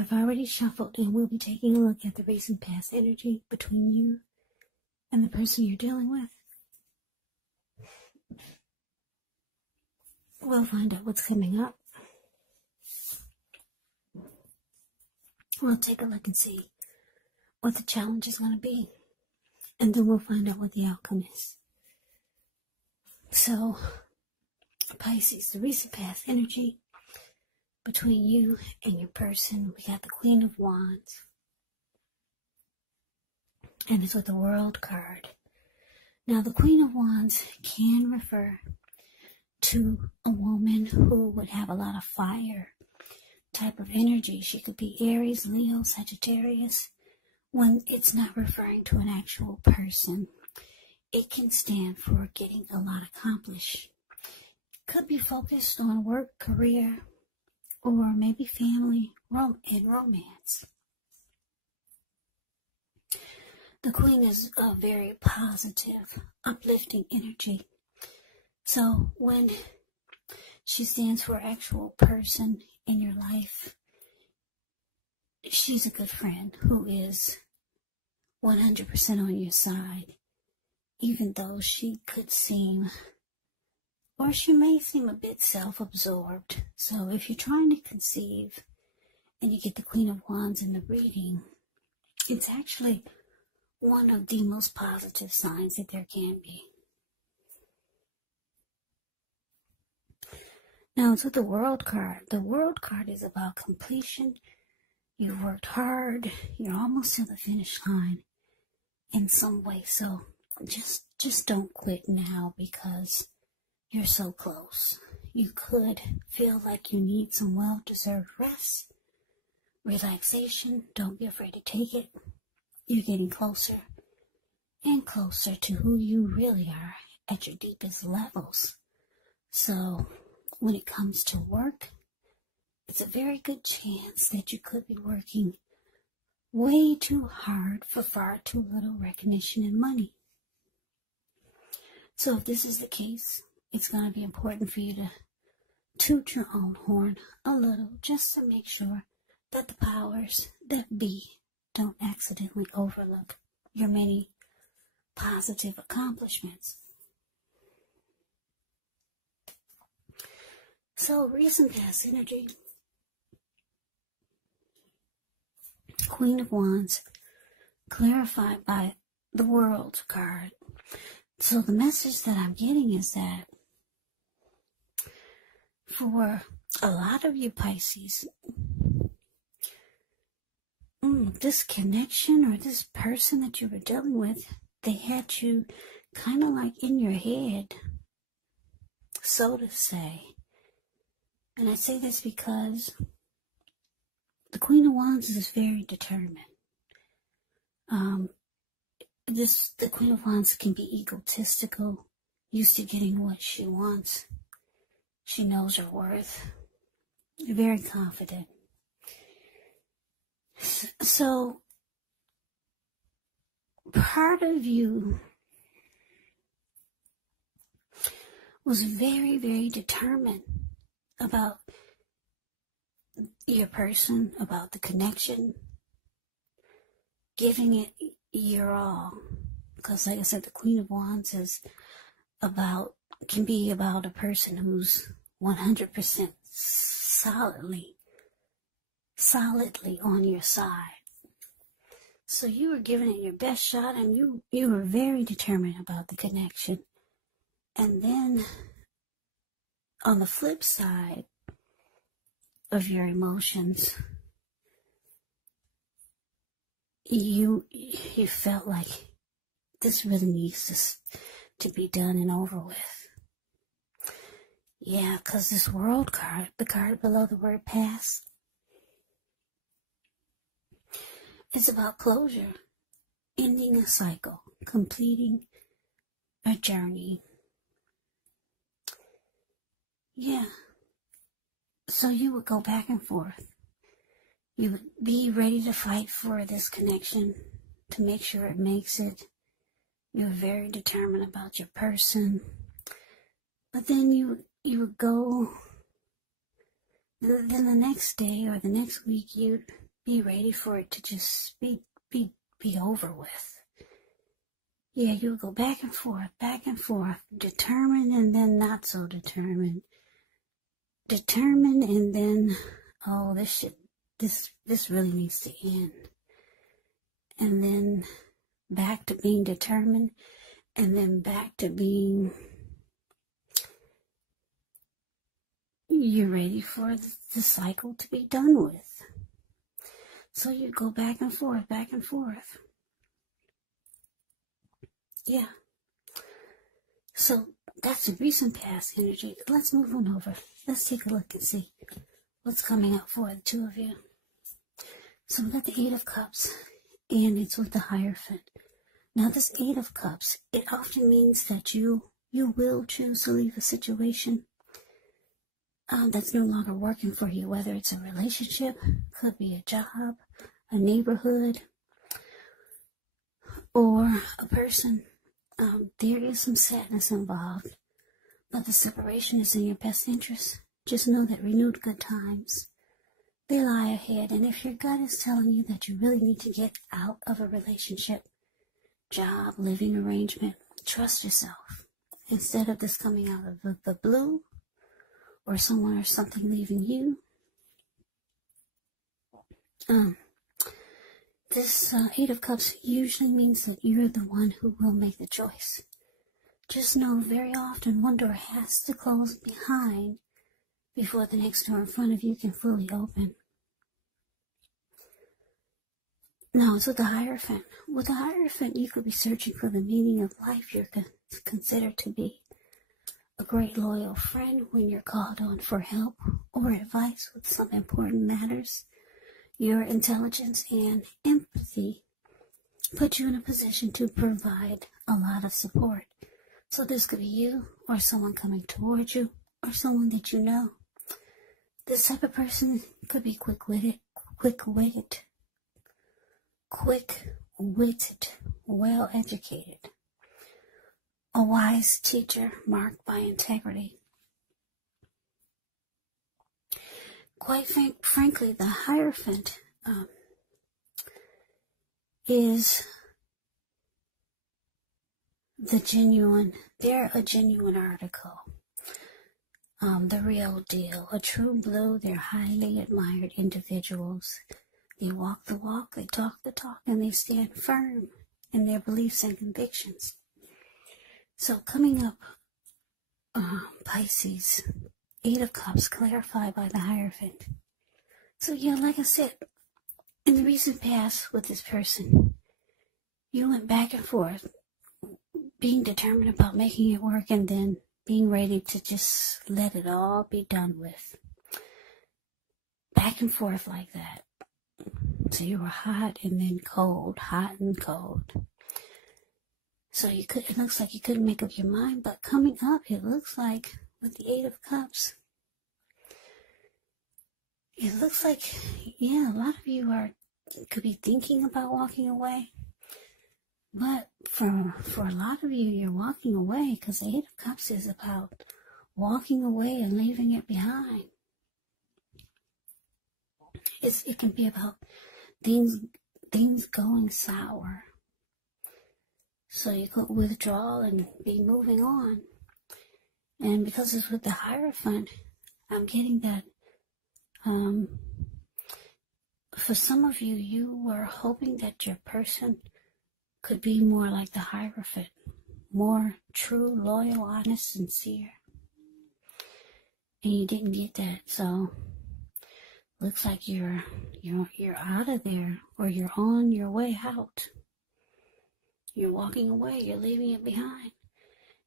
I've already shuffled, and we'll be taking a look at the recent past energy between you and the person you're dealing with. We'll find out what's coming up. We'll take a look and see what the challenge is going to be. And then we'll find out what the outcome is. So, Pisces, the recent past energy between you and your person. We got the Queen of Wands. And it's with the World card. Now, the Queen of Wands can refer to a woman who would have a lot of fire type of energy. She could be Aries, Leo, Sagittarius. When it's not referring to an actual person, it can stand for getting a lot accomplished. Could be focused on work, career, or maybe family and romance. The Queen is a very positive, uplifting energy. So when she stands for an actual person in your life, she's a good friend who is 100% on your side, even though she could seem, or she may seem a bit self-absorbed. So if you're trying to conceive and you get the Queen of Wands in the reading, it's actually one of the most positive signs that there can be. Now, it's with the World card. The World card is about completion. You've worked hard. You're almost to the finish line in some way. So just don't quit now because you're so close. You could feel like you need some well-deserved rest, relaxation. Don't be afraid to take it. You're getting closer and closer to who you really are at your deepest levels. So when it comes to work, it's a very good chance that you could be working way too hard for far too little recognition and money. So if this is the case, it's going to be important for you to toot your own horn a little just to make sure that the powers that be don't accidentally overlook your many positive accomplishments. So, recent past energy. Queen of Wands, clarified by the World card. So the message that I'm getting is that for a lot of you Pisces, this connection or this person that you were dealing with, they had you kind of like in your head, so to say. And I say this because the Queen of Wands is very determined. The Queen of Wands can be egotistical, used to getting what she wants. She knows her worth. Very confident. So, part of you was very, very determined about your person, about the connection, giving it your all. Because like I said, the Queen of Wands is can be about a person who's 100% solidly on your side. So you were giving it your best shot, and you were very determined about the connection. And then on the flip side of your emotions, you felt like this really needs to be done and over with. Yeah, because this World card, the card below the word past, it's about closure, ending a cycle, completing a journey. Yeah. So you would go back and forth. You would be ready to fight for this connection, to make sure it makes it. You're very determined about your person. But then you would go, then the next day or the next week, you'd be ready for it to just be over with. Yeah, you'll go back and forth, determined and then not so determined. Determined and then, oh, this really needs to end. And then back to being determined, and then back to being, you're ready for the cycle to be done with. So you go back and forth, Yeah. So that's the recent past energy. Let's move on over. Let's take a look and see what's coming up for the two of you. So we got the Eight of Cups, and it's with the Hierophant. Now this Eight of Cups, it often means that you will choose to leave a situation that's no longer working for you, whether it's a relationship, could be a job, a neighborhood, or a person. There is some sadness involved, but the separation is in your best interest. Just know that renewed good times, they lie ahead, and if your gut is telling you that you really need to get out of a relationship, job, living arrangement, trust yourself. Instead of this coming out of the blue, or someone or something leaving you, this Eight of Cups usually means that you're the one who will make the choice. Just know very often one door has to close behind before the next door in front of you can fully open. Now it's with the Hierophant. With the Hierophant, you could be searching for the meaning of life. You're considered to be a great loyal friend when you're called on for help or advice with some important matters. Your intelligence and empathy put you in a position to provide a lot of support. So this could be you, or someone coming towards you, or someone that you know. This type of person could be quick-witted, well-educated, a wise teacher marked by integrity. Quite frankly, the Hierophant is they're a genuine article, the real deal, a true blue. They're highly admired individuals. They walk the walk, they talk the talk, and they stand firm in their beliefs and convictions. So coming up, Pisces, Eight of Cups, clarified by the Hierophant. So yeah, like I said, in the recent past with this person, you went back and forth, being determined about making it work, and then being ready to just let it all be done with. Back and forth like that. So you were hot and then cold, hot and cold. So it looks like you couldn't make up your mind, but coming up, it looks like with the Eight of Cups, it looks like, yeah, a lot of you could be thinking about walking away. But for a lot of you, you're walking away because the Eight of Cups is about walking away and leaving it behind. It can be about things going sour. So you could withdraw and be moving on. And because it's with the Hierophant, I'm getting that for some of you, you were hoping that your person could be more like the Hierophant, more true, loyal, honest, sincere. And you didn't get that, so looks like you're out of there, or you're on your way out. You're walking away, you're leaving it behind.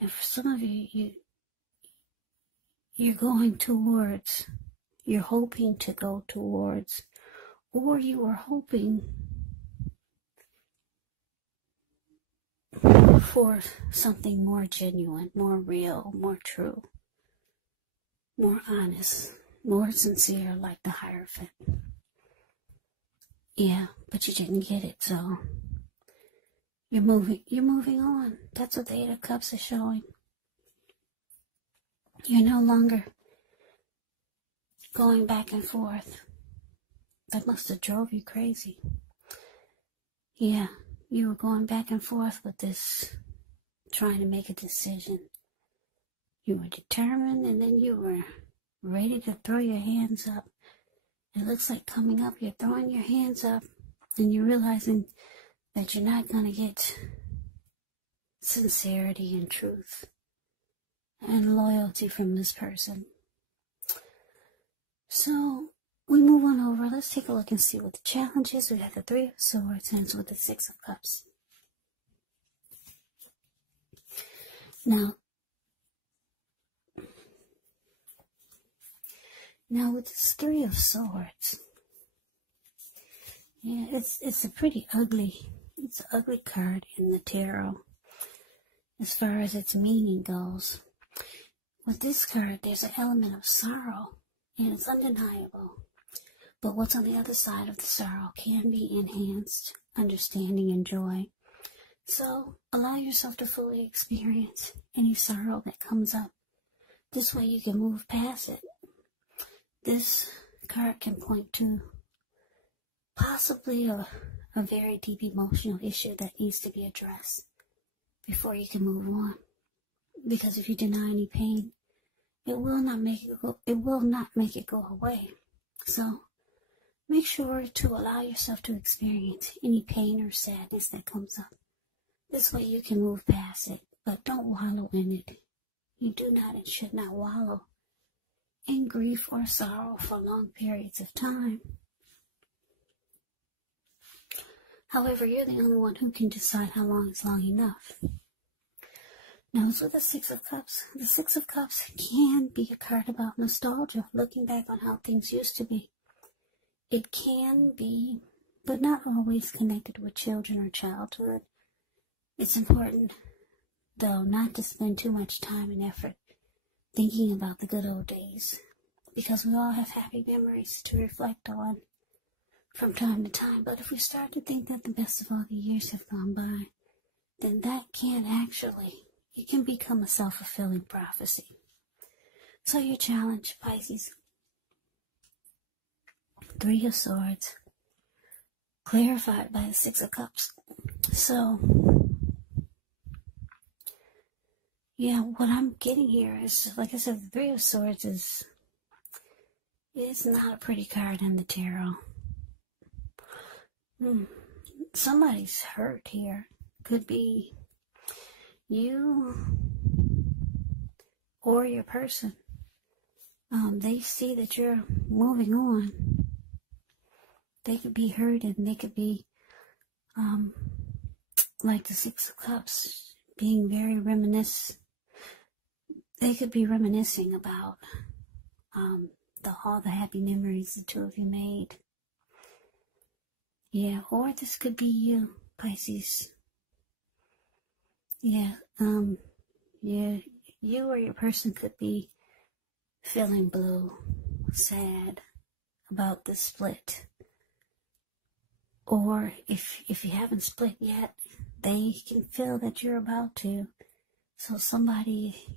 And for some of you, you're going towards, you're hoping to go towards, or you are hoping for something more genuine, more real, more true, more honest, more sincere, like the Hierophant. Yeah, but you didn't get it, so you're moving on. That's what the Eight of Cups is showing. You're no longer going back and forth. That must have drove you crazy. Yeah, you were going back and forth with this, trying to make a decision. You were determined, and then you were ready to throw your hands up. It looks like coming up, you're throwing your hands up, and you're realizing that you're not going to get sincerity and truth and loyalty from this person. So we move on over. Let's take a look and see what the challenge is. We have the Three of Swords ends with the Six of Cups. Now with this Three of Swords, yeah, it's a pretty ugly, it's an ugly card in the tarot as far as its meaning goes. With this card, there's an element of sorrow, and it's undeniable. But what's on the other side of the sorrow can be enhanced understanding and joy. So allow yourself to fully experience any sorrow that comes up. This way you can move past it. This card can point to possibly a very deep emotional issue that needs to be addressed before you can move on. Because if you deny any pain, it will not make it go away. So make sure to allow yourself to experience any pain or sadness that comes up. This way you can move past it, but don't wallow in it. You do not and should not wallow in grief or sorrow for long periods of time. However, you're the only one who can decide how long is long enough. Now, it's with the Six of Cups. The Six of Cups can be a card about nostalgia, looking back on how things used to be. It can be, but not always connected with children or childhood. It's important, though, not to spend too much time and effort thinking about the good old days, because we all have happy memories to reflect on from time to time. But if we start to think that the best of all the years have gone by, then that can actually, it can become a self-fulfilling prophecy. So your challenge, Pisces, Three of Swords, clarified by the Six of Cups. So, yeah, what I'm getting here is, like I said, the Three of Swords is not a pretty card in the tarot. Somebody's hurt here. Could be you or your person. They see that you're moving on. They could be hurt, and they could be, like the Six of Cups, being very reminiscent. They could be reminiscing about all the happy memories the two of you made. Yeah, or this could be you, Pisces. Yeah, you or your person could be feeling blue, sad about the split. Or if you haven't split yet, they can feel that you're about to. So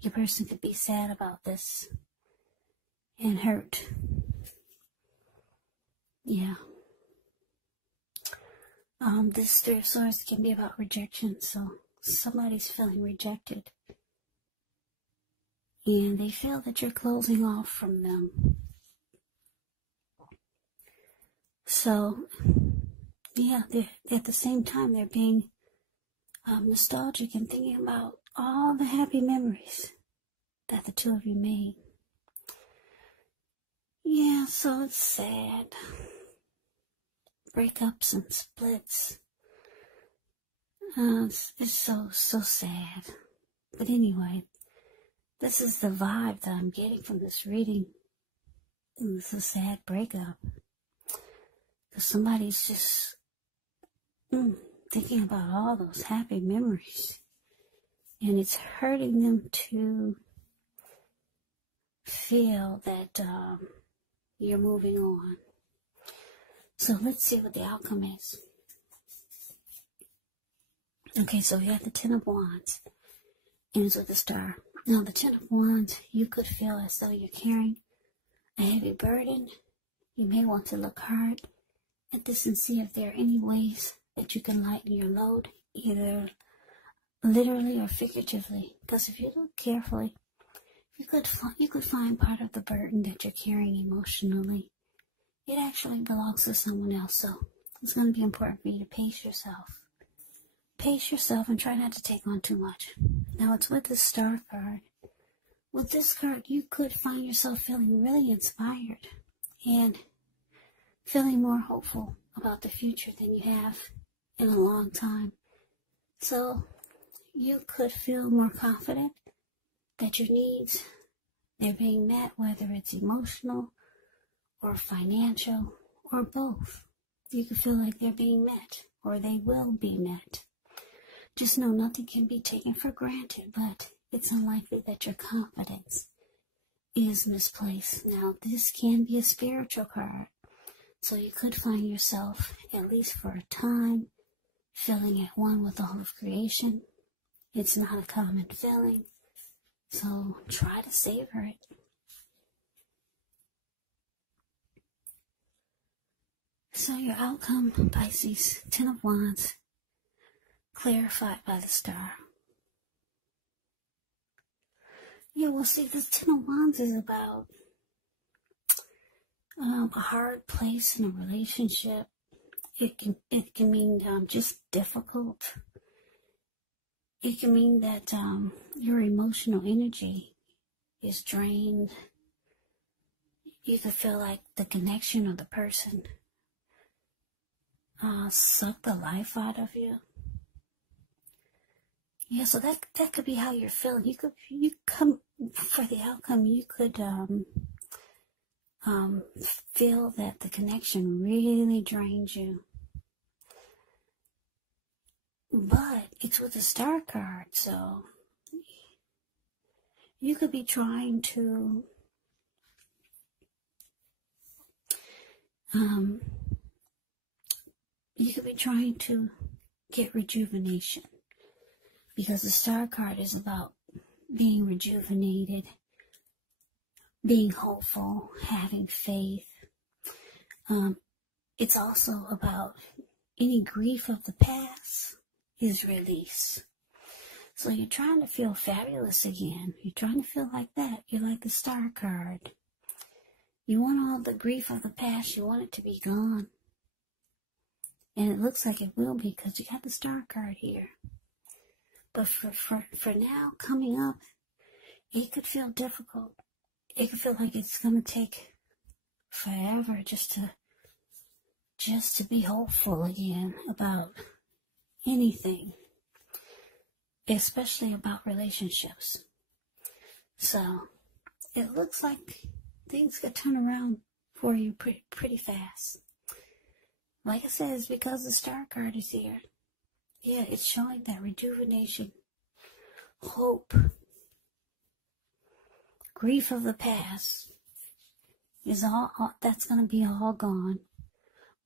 your person could be sad about this and hurt. Yeah. This Three of Swords can be about rejection, so somebody's feeling rejected. And they feel that you're closing off from them. So, yeah, at the same time, they're being nostalgic and thinking about all the happy memories that the two of you made. Yeah, so it's sad. Breakups and splits. It's so sad. But anyway, this is the vibe that I'm getting from this reading. It's a sad breakup. Because somebody's just thinking about all those happy memories. And it's hurting them to feel that you're moving on. So let's see what the outcome is. Okay, so we have the Ten of Wands. Ends with a star. Now the Ten of Wands, you could feel as though you're carrying a heavy burden. You may want to look hard at this and see if there are any ways that you can lighten your load, either literally or figuratively. Because if you look carefully, you could find part of the burden that you're carrying emotionally. It actually belongs to someone else, so it's going to be important for you to pace yourself. Pace yourself and try not to take on too much. Now, it's with the Star card. With this card, you could find yourself feeling really inspired and feeling more hopeful about the future than you have in a long time. So, you could feel more confident that your needs, they're being met, whether it's emotional or financial or both. You could feel like they're being met or they will be met. Just know nothing can be taken for granted, but it's unlikely that your confidence is misplaced. Now, this can be a spiritual card, so you could find yourself, at least for a time, feeling at one with all of creation. It's not a common feeling, so try to savor it. So your outcome, Pisces, 10 of Wands, clarified by the Star. Yeah, well, see, this 10 of Wands is about a hard place in a relationship. It can mean just difficult. It can mean that your emotional energy is drained. You can feel like the connection of the person suck the life out of you. Yeah, so that could be how you're feeling. You come for the outcome. You could feel that the connection really drains you. But it's with the Star card, so you could be trying to get rejuvenation, because the Star card is about being rejuvenated, being hopeful, having faith. It's also about any grief of the past is released. So you're trying to feel fabulous again. You're trying to feel like that. You're like the Star card. You want all the grief of the past. You want it to be gone. And it looks like it will be, because you got the Star card here. But for now, coming up, it could feel difficult. It could feel like it's going to take forever just to be hopeful again about anything, especially about relationships. So it looks like things could turn around for you pretty fast. Like I said, it's because the Star card is here. Yeah, it's showing that rejuvenation, hope, grief of the past is all that's going to be all gone.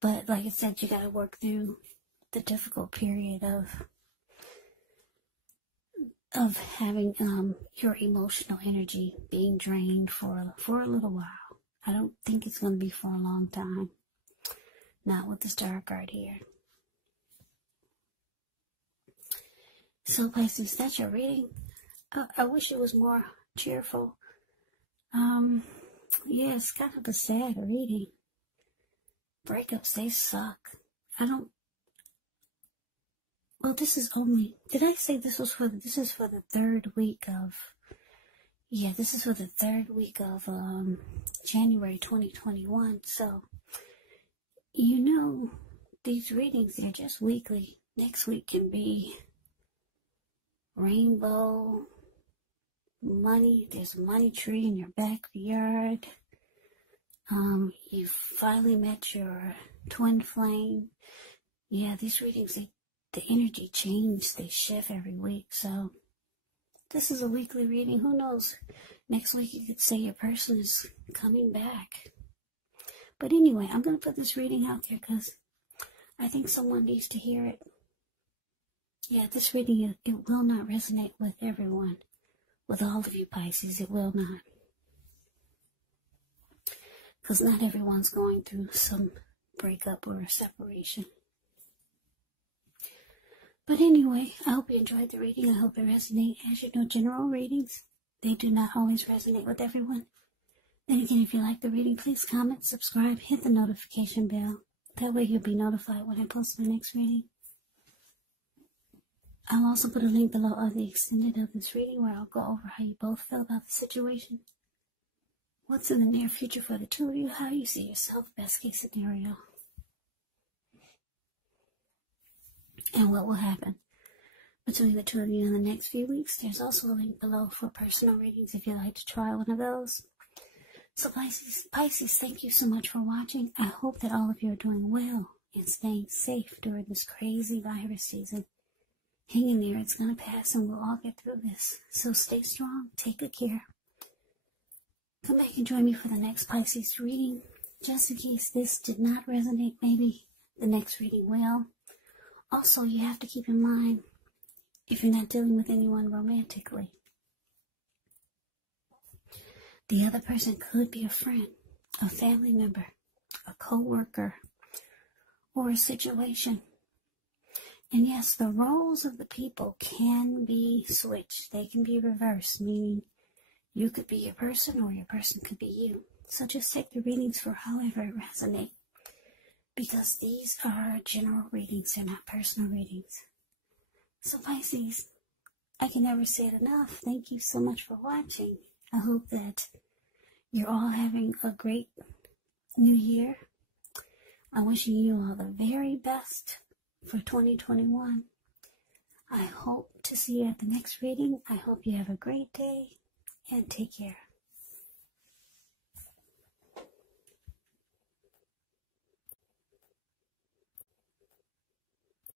But like I said, you got to work through the difficult period of having your emotional energy being drained for a little while. I don't think it's going to be for a long time. Not with the Star card here. So Pisces, that's your reading. I wish it was more cheerful. Yeah, it's kind of a sad reading. Breakups, they suck. Well, this is only, did I say this is for the third week of, yeah, this is for the third week of January 2021. So, you know, these readings, they're just weekly. Next week can be rainbow, money. There's a money tree in your backyard. You finally met your twin flame. Yeah, these readings, the energy changes, they shift every week. So this is a weekly reading. Who knows? Next week you could say your person is coming back. But anyway, I'm going to put this reading out there because I think someone needs to hear it. Yeah, this reading, it will not resonate with everyone. With all of you Pisces, it will not. Because not everyone's going through some breakup or a separation. But anyway, I hope you enjoyed the reading. I hope it resonated. As you know, general readings, they do not always resonate with everyone. Then again, if you like the reading, please comment, subscribe, hit the notification bell. That way you'll be notified when I post the next reading. I'll also put a link below of the extended of this reading where I'll go over how you both feel about the situation. What's in the near future for the two of you, how you see yourself, best case scenario. And what will happen between the two of you in the next few weeks. There's also a link below for personal readings if you'd like to try one of those. So Pisces, thank you so much for watching. I hope that all of you are doing well and staying safe during this crazy virus season. Hang in there, it's going to pass and we'll all get through this. So stay strong, take good care. Come back and join me for the next Pisces reading. Just in case this did not resonate, maybe the next reading will. Also, you have to keep in mind, if you're not dealing with anyone romantically, the other person could be a friend, a family member, a co-worker, or a situation. And yes, the roles of the people can be switched. They can be reversed, meaning you could be your person or your person could be you. So just take the readings for however it resonates. Because these are general readings, they're not personal readings. So Pisces, I can never say it enough. Thank you so much for watching. I hope that you're all having a great new year. I'm wishing you all the very best for 2021. I hope to see you at the next reading. I hope you have a great day and take care.